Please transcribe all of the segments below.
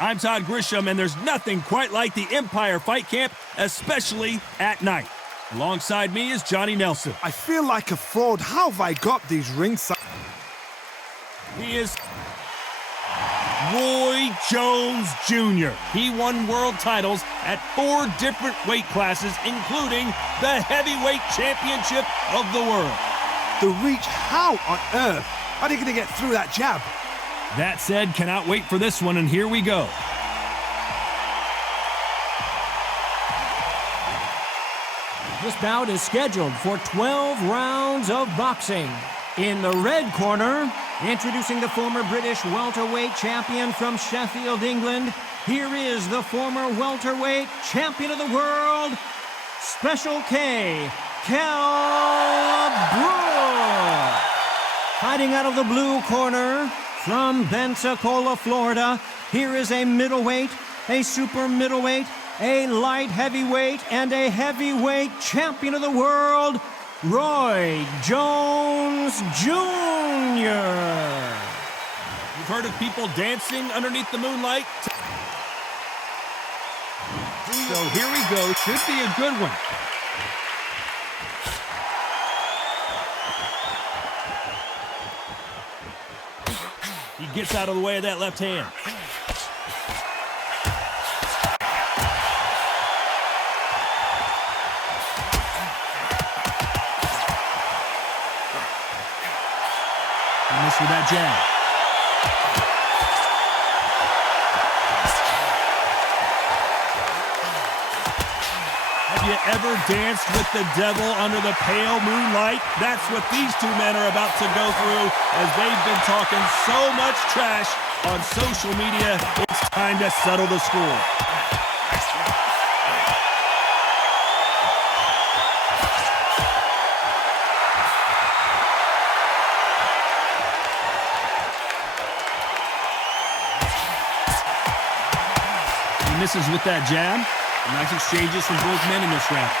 I'm Todd Grisham, and there's nothing quite like the Empire Fight Camp, especially at night. Alongside me is Johnny Nelson. I feel like a fraud. How have I got these ringside? He is Roy Jones Jr. He won world titles at 4 different weight classes, including the heavyweight championship of the world. The reach, how on earth are they going to get through that jab? That said, cannot wait for this one, and here we go. This bout is scheduled for 12 rounds of boxing. In the red corner, introducing the former British welterweight champion from Sheffield, England, here is the former welterweight champion of the world, Special K, Kell Brook. Fighting out of the blue corner, from Pensacola, Florida, here is a middleweight, a super middleweight, a light heavyweight, and a heavyweight champion of the world, Roy Jones Jr. You've heard of people dancing underneath the moonlight? So here we go. Should be a good one. He gets out of the way of that left hand. He missed with that jab. Have you ever danced with the devil under the pale moonlight? That's what these two men are about to go through, as they've been talking so much trash on social media. It's time to settle the score. He misses with that jab. Nice exchanges from both men in this round.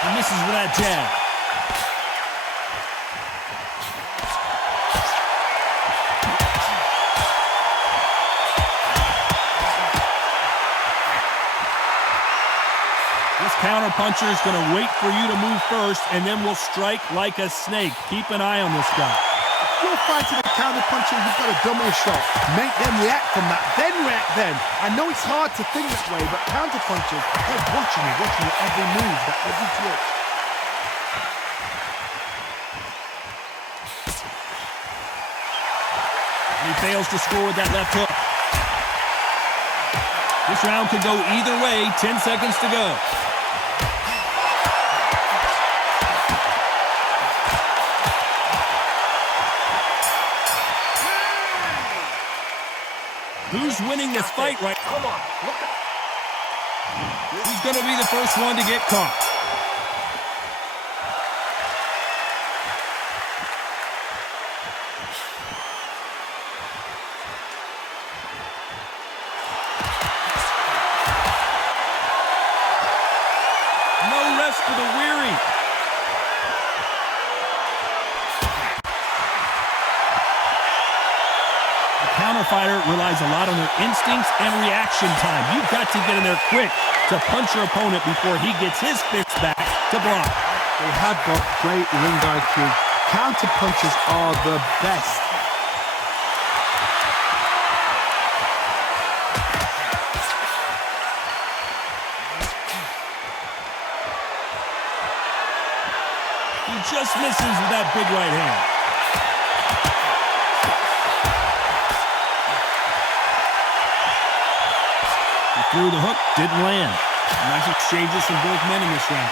He misses with that jab. This counter-puncher is going to wait for you to move first, and then will strike like a snake. Keep an eye on this guy. You're fighting a counter-puncher, you've got a double shot. Make them react from that, then react then. I know it's hard to think that way, but counter-punchers, they're watching your every move, that every twitch. He fails to score with that left hook. This round could go either way, 10 seconds to go. Who's winning this fight right now? Come on, look at. Who's going to be the first one to get caught? No rest for the weary. Counter-fighter relies a lot on their instincts and reaction time. You've got to get in there quick to punch your opponent before he gets his fists back to block. They have got great ring IQ. Counter-punches are the best. He just misses with that big right hand. Through the hook, didn't land. Nice exchanges from both men in this round.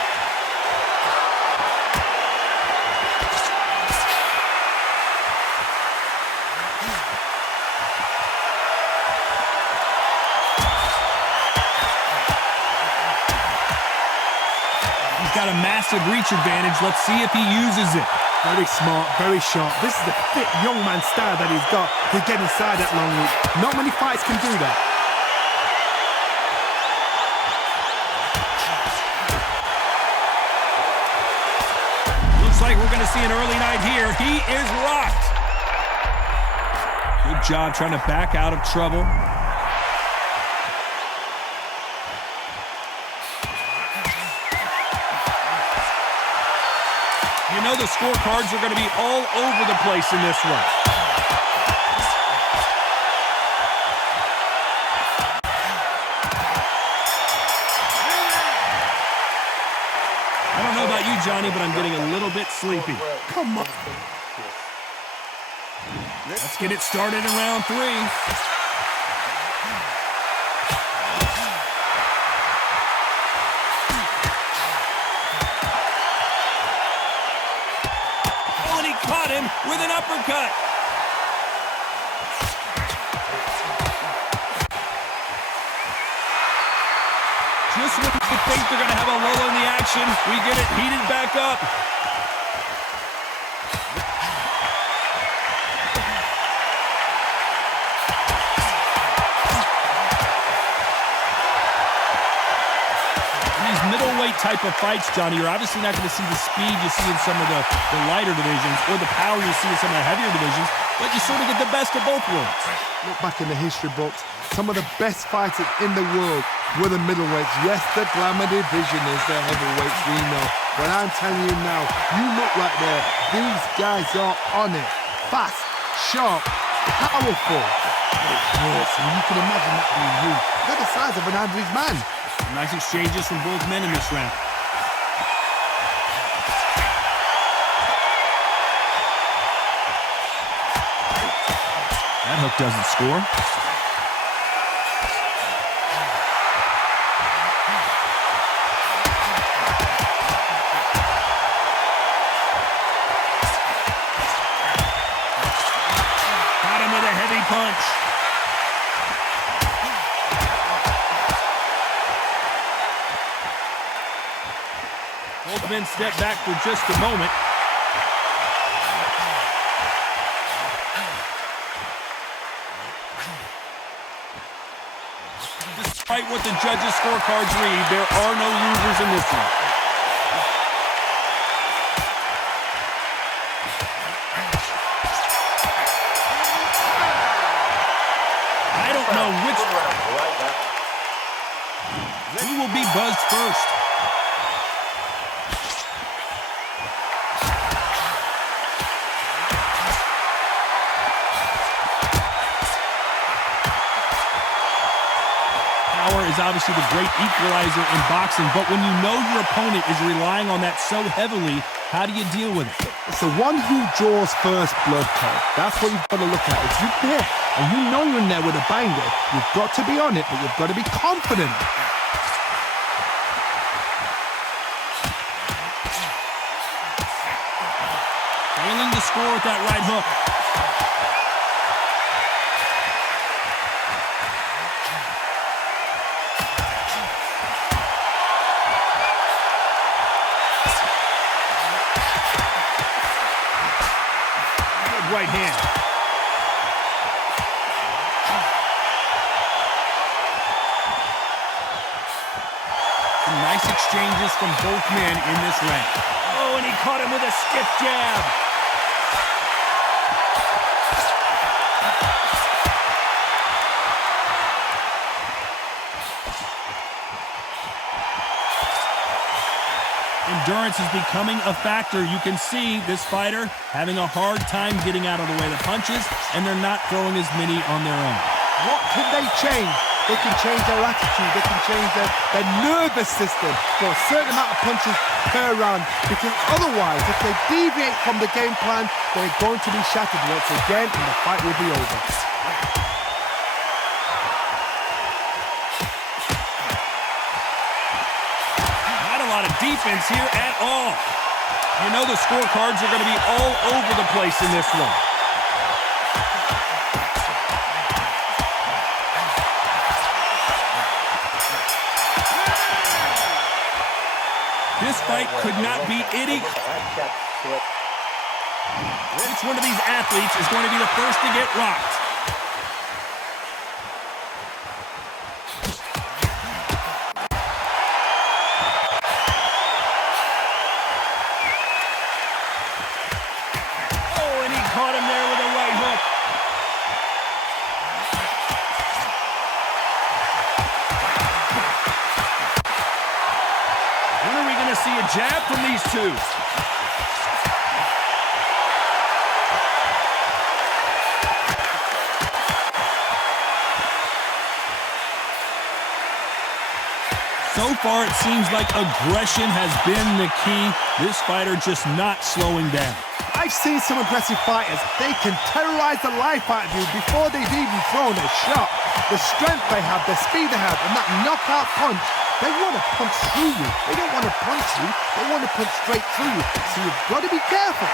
He's got a massive reach advantage. Let's see if he uses it. Very smart, very sharp. This is the fit young man style that he's got to get inside that long reach. Not many fights can do that. Looks like we're going to to see an early night here. He is rocked. Good job trying to back out of trouble. You know the scorecards are going to be all over the place in this one. I don't know about you, Johnny, but I'm getting a little bit sleepy. Come on. Let's get it started in round 3. Oh, and he caught him with an uppercut. Just when you think they're going to have a lull in the action, we get it heated back up. These middleweight type of fights, Johnny, you're obviously not going to see the speed you see in some of the lighter divisions or the power you see in some of the heavier divisions, but you sort of get the best of both worlds. Look back in the history books, some of the best fighters in the world were the middleweights. Yes, the glamour division is the heavyweights, we know. But I'm telling you now, you look right there. These guys are on it. Fast, sharp, powerful. It hurts, and you can imagine that being you. They're the size of an average man. Nice exchanges from both men in this round. That hook doesn't score. Got him with a heavy punch. Both men step back for just a moment. Despite what the judges' scorecards read, there are no losers in this one. I don't know which... Who will be buzzed first? Is obviously the great equalizer in boxing, but when you know your opponent is relying on that so heavily, how do you deal with it? It's the one who draws first blood, Kell. That's what you've got to look at. If you're there and you know you're in there with a banger, you've got to be on it, but you've got to be confident. Failing to score with that right hook. Right hand. Some nice exchanges from both men in this round. Oh, and he caught him with a stiff jab. Endurance is becoming a factor. You can see this fighter having a hard time getting out of the way of the punches, and they're not throwing as many on their own. What can they change? They can change their attitude. They can change their nervous system for a certain amount of punches per round, because otherwise, if they deviate from the game plan, they're going to be shattered once again, and the fight will be over. Defense here at all. You know the scorecards are going to be all over the place in this one. This fight could not be any... Which one of these athletes is going to be the first to get rocked? caught him there with a right hook. When are we going to see a jab from these two? So far, it seems like aggression has been the key. This fighter just not slowing down. I've seen some aggressive fighters. They can terrorize the life out of you before they've even thrown a shot. The strength they have, the speed they have, and that knockout punch, they want to punch through you. They don't want to punch you. They want to punch straight through you. So you've got to be careful.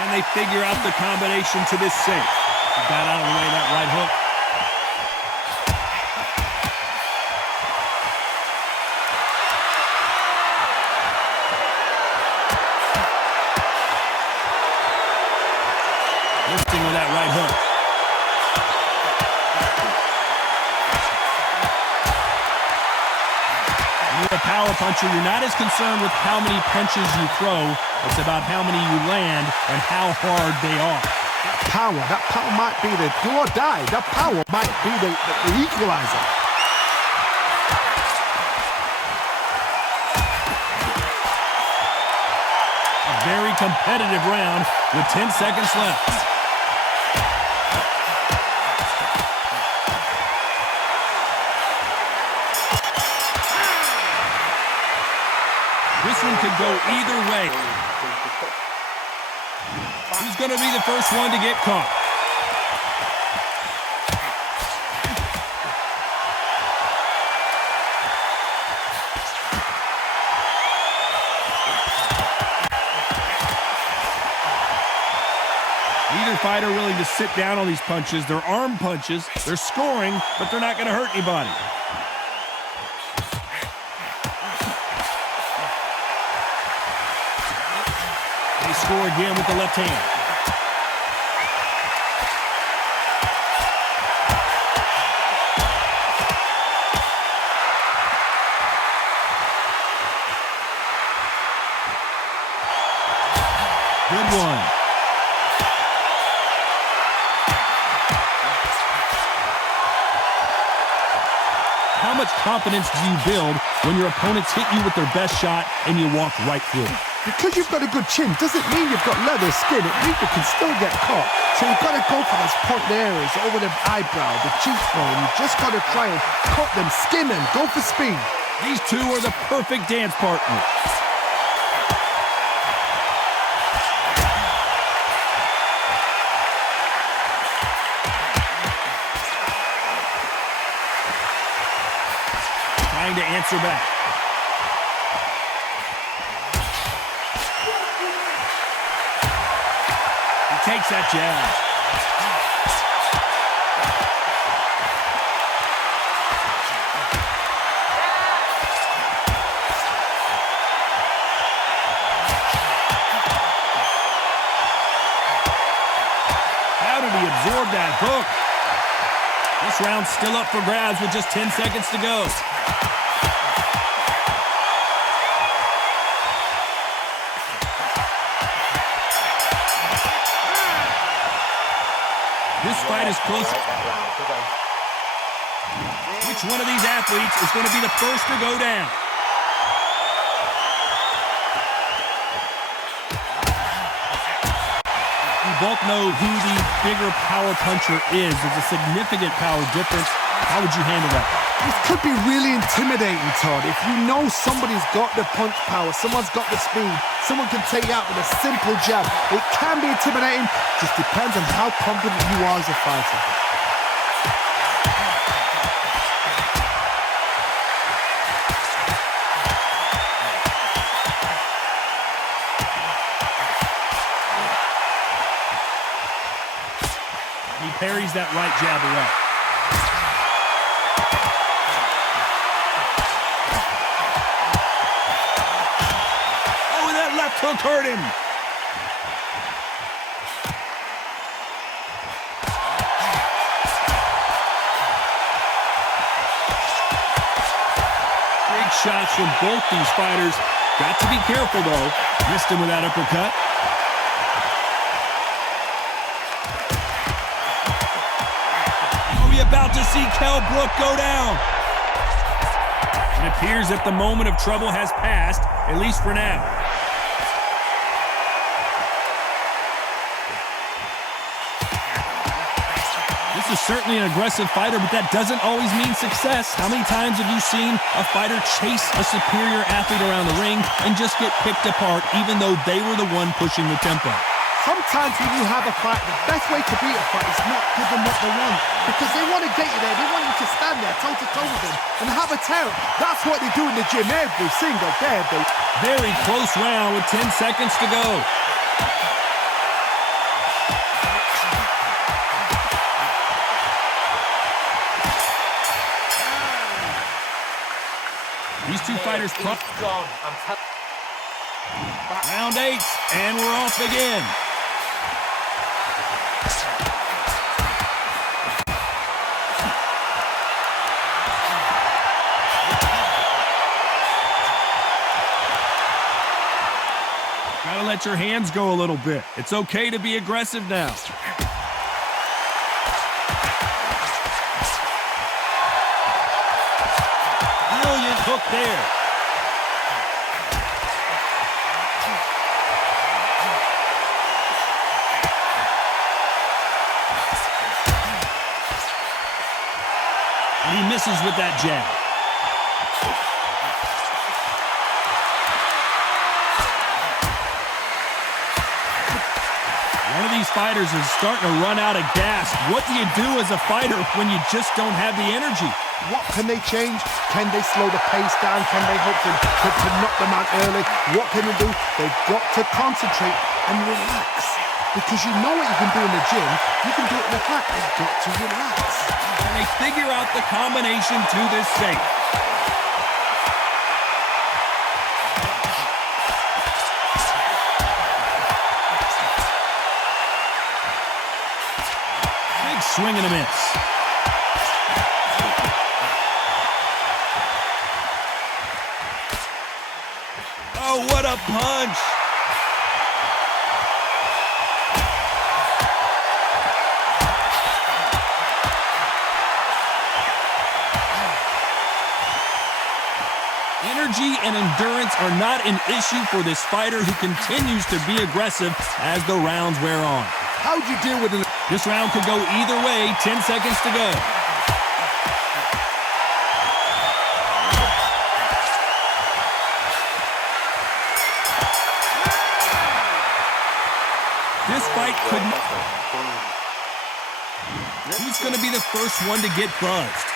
Can they figure out the combination to this sink? He got out of the way of that right hook. Lifting with that right hook. When you're a power puncher, you're not as concerned with how many punches you throw. It's about how many you land and how hard they are. That power might be the do or die. That power might be the equalizer. A very competitive round with 10 seconds left. This one could go either way. Who's going to be the first one to get caught? Neither fighter willing to sit down on these punches. They're arm punches. They're scoring, but they're not going to hurt anybody. They score again with the left hand. Good one. How much confidence do you build when your opponents hit you with their best shot and you walk right through it? Because you've got a good chin doesn't mean you've got leather skin. It means you can still get caught. So you've got to go for those point areas over the eyebrow, the cheekbone. You've just got to try and cut them, skin them, go for speed. These two are the perfect dance partners. Trying to answer back. He takes that jab. How did he absorb that hook? This round's still up for grabs with just 10 seconds to go. This fight is close. Which one of these athletes is going to be the first to go down? We both know who the bigger power puncher is. There's a significant power difference. How would you handle that? This could be really intimidating, Todd. If you know somebody's got the punch power, someone's got the speed, someone can take you out with a simple jab. It can be intimidating. Just depends on how confident you are as a fighter. He parries that right jab away. Oh, and that left hook hurt him. Big shots from both these fighters. Got to be careful, though. Missed him with that uppercut. Are we about to see Kell Brook go down? It appears that the moment of trouble has passed, at least for now. This is certainly an aggressive fighter, but that doesn't always mean success. How many times have you seen a fighter chase a superior athlete around the ring and just get picked apart even though they were the one pushing the tempo? Sometimes when you have a fight, the best way to beat a fight is not give them what they want. Because they want to get you there. They want you to stand there toe-to-toe with them and have a tear. That's what they do in the gym every single day. Very close round with 10 seconds to go. These two fighters... Round 8, and we're off again. Gotta let your hands go a little bit. It's okay to be aggressive now. Brilliant hook there. And he misses with that jab. One of these fighters is starting to run out of gas. What do you do as a fighter when you just don't have the energy? What can they change? Can they slow the pace down? Can they hope to knock them out early? What can they do? They've got to concentrate and relax. Because you know what you can do in the gym. You can do it in the fight. They've got to relax. And they figure out the combination to this safe. Big swing and a miss. Oh, what a punch! Energy and endurance are not an issue for this fighter who continues to be aggressive as the rounds wear on. How'd you deal with it? This round could go either way. 10 seconds to go. This fight could... Who's going to be the first one to get buzzed?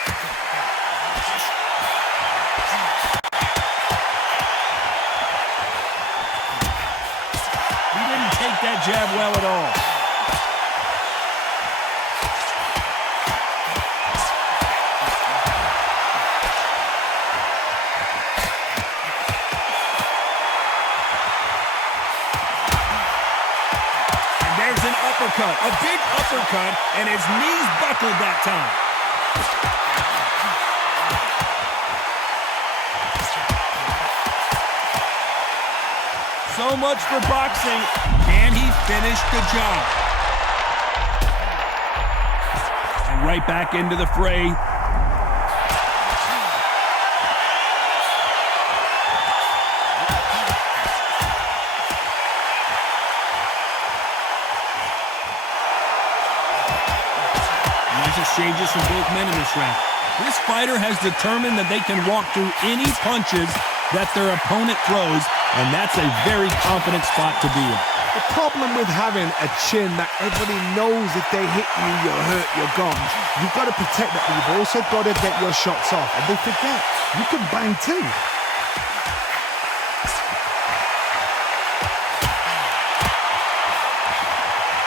He didn't take that jab well at all. There's an uppercut, a big uppercut, and his knees buckled that time. So much for boxing. Can he finish the job? And right back into the fray. Exchanges from both men in this round. This fighter has determined that they can walk through any punches that their opponent throws, and that's a very confident spot to be in. The problem with having a chin that everybody knows if they hit you, you're hurt, you're gone. You've got to protect that, but you've also got to get your shots off. And they forget, you can bang too.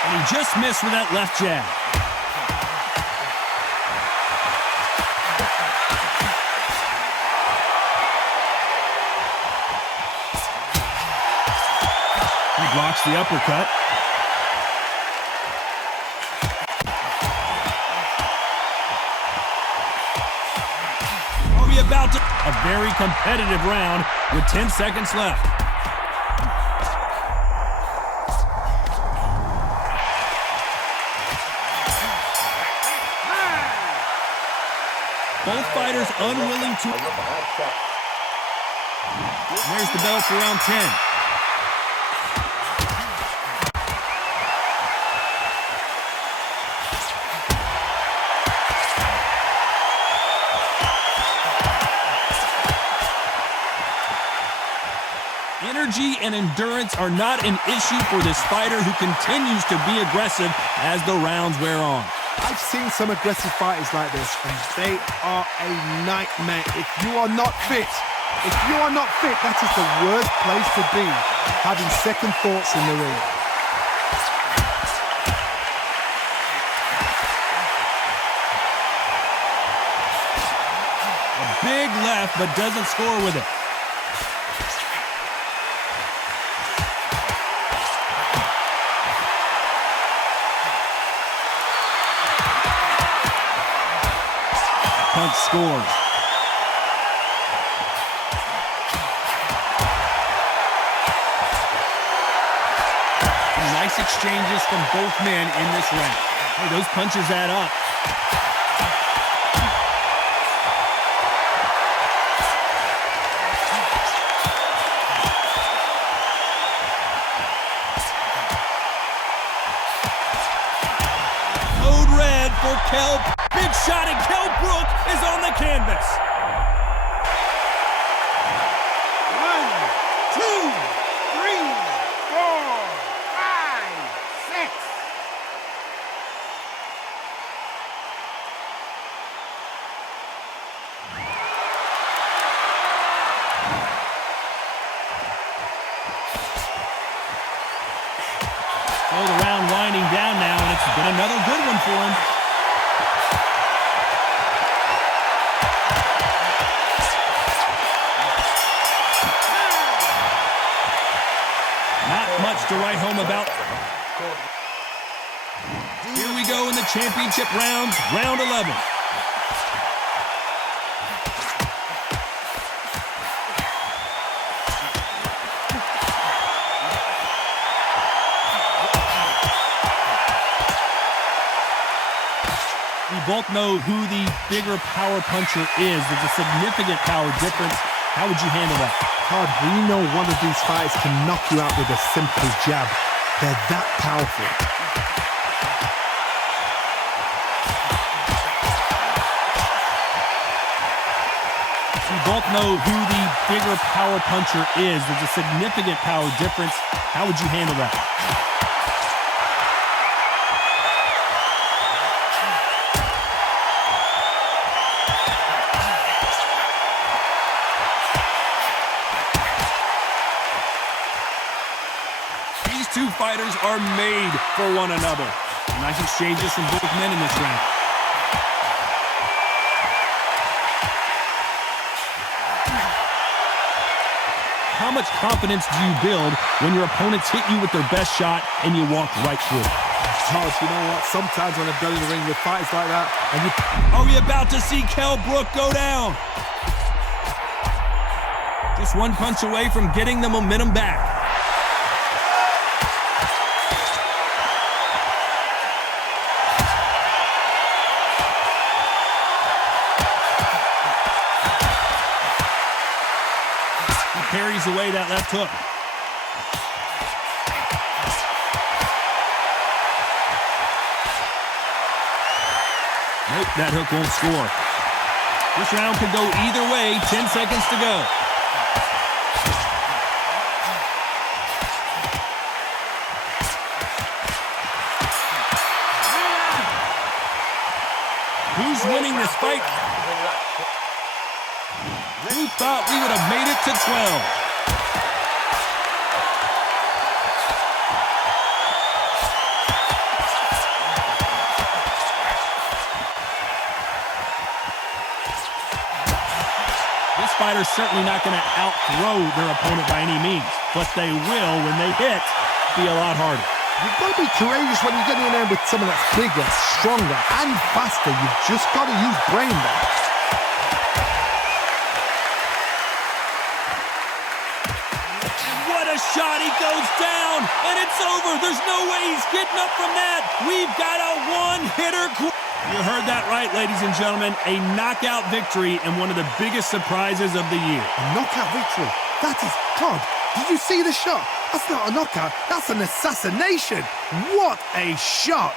And he just missed with that left jab. Blocks the uppercut. Are we about to... A very competitive round with 10 seconds left. Both fighters unwilling to... There's the bell for round 10. Energy and endurance are not an issue for this fighter who continues to be aggressive as the rounds wear on. I've seen some aggressive fighters like this, and they are a nightmare. If you are not fit, that is the worst place to be, having second thoughts in the ring. A big left, but doesn't score with it. Punch scores. Nice exchanges from both men in this round. Hey, those punches add up. Code red for Kell. Big shot, and Kell Brook is on the canvas. 1, 2, 3, 4, 5, 6. So the round winding down now, and it's been another good one for him. Not much to write home about. Here we go in the championship rounds, round 11. We both know who the bigger power puncher is. There's a significant power difference. How would you handle that? Todd, we know one of these fighters can knock you out with a simple jab. They're that powerful. We both know who the bigger power puncher is. There's a significant power difference. How would you handle that? These two fighters are made for one another. Nice exchanges from both men in this round. How much confidence do you build when your opponents hit you with their best shot and you walk right through? Todd, you know what? Sometimes when I've done in the ring with fighters like that, and you... Are we about to see Kell Brook go down? Just one punch away from getting the momentum back. Carries away that left hook. Nope, that hook won't score. This round could go either way. 10 seconds to go. Who's winning this fight? Who thought we would have made it to 12? This fighter's certainly not going to outthrow their opponent by any means, but they will, when they hit, be a lot harder. You've got to be courageous when you get in there with someone that's bigger, stronger, and faster. You've just got to use brain there. shot. He goes down, and it's over. There's no way he's getting up from that. We've got a one-hitter. You heard that right, ladies and gentlemen. A knockout victory and one of the biggest surprises of the year. A knockout victory. That is, Todd, did you see the shot? That's not a knockout. That's an assassination. What a shot.